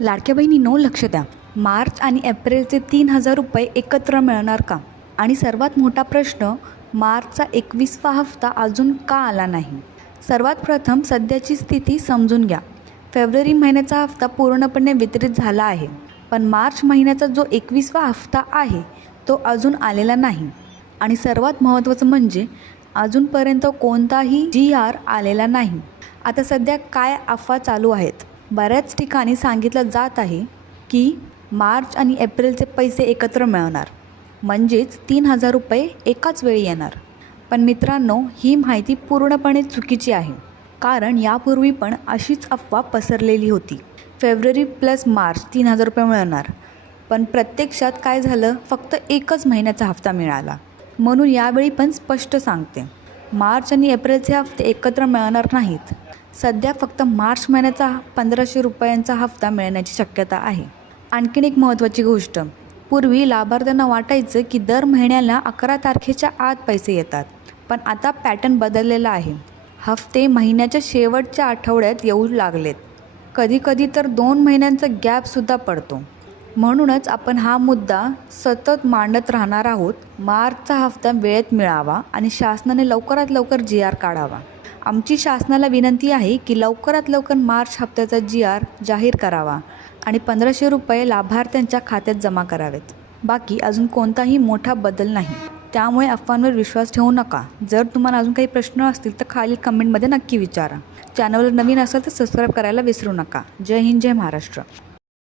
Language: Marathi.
लाडक्या बहिणींनो, लक्ष द्या. मार्च आणि एप्रिलचे 3,000 रुपये एकत्र मिळणार का? आणि सर्वात मोठा प्रश्न, मार्चचा 21वा हप्ता अजून का आला नाही? सर्वात प्रथम सध्याची स्थिती समजून घ्या. फेब्रुवारी महिन्याचा हप्ता पूर्णपणे वितरित झाला आहे, पण मार्च महिन्याचा जो 21वा हप्ता आहे तो अजून आलेला नाही. आणि सर्वात महत्त्वाचं म्हणजे अजूनपर्यंत कोणताही GR आलेला नाही. आता सध्या काय अफवा चालू आहेत? बऱ्याच ठिकाणी सांगितलं जात आहे की मार्च आणि एप्रिलचे पैसे एकत्र मिळणार, म्हणजेच 3,000 रुपये एकाच वेळी येणार. पण मित्रांनो, ही माहिती पूर्णपणे चुकीची आहे. कारण यापूर्वी पण अशीच अफवा पसरलेली होती. फेब्रुवारी प्लस मार्च 3,000 रुपये मिळणार, पण प्रत्यक्षात काय झालं, फक्त एकच महिन्याचा हप्ता मिळाला. म्हणून यावेळी पण स्पष्ट सांगते, मार्च आणि एप्रिलचे हप्ते एकत्र मिळणार नाहीत. सध्या फक्त मार्च महिन्याचा 1,500 रुपयांचा हप्ता मिळण्याची शक्यता आहे. आणखीन एक महत्त्वाची गोष्ट, पूर्वी लाभार्थ्यांना वाटायचं की दर महिन्याला 11 तारखेच्या आत पैसे येतात, पण आता पॅटर्न बदललेला आहे. हप्ते महिन्याच्या शेवटच्या आठवड्यात येऊ लागलेत. कधीकधी तर 2 महिन्यांचा गॅपसुद्धा पडतो. म्हणूनच आपण हा मुद्दा सतत मांडत राहणार आहोत. मार्चचा हप्ता वेळेत मिळावा आणि शासनाने लवकरात लवकर GR काढावा. आमची शासनाला विनंती आहे की लवकरात लवकर मार्च हप्त्याचा GR जाहीर करावा आणि 1,500 रुपये लाभार्थ्यांच्या खात्यात जमा करावेत. बाकी अजून कोणताही मोठा बदल नाही. त्यामुळे अफवांवर विश्वास ठेवू नका. जर तुम्हाला अजून काही प्रश्न असतील तर खाली कमेंटमध्ये नक्की विचारा. चॅनलवर नवीन असाल तर सबस्क्राईब करायला विसरू नका. जय हिंद, जय महाराष्ट्र.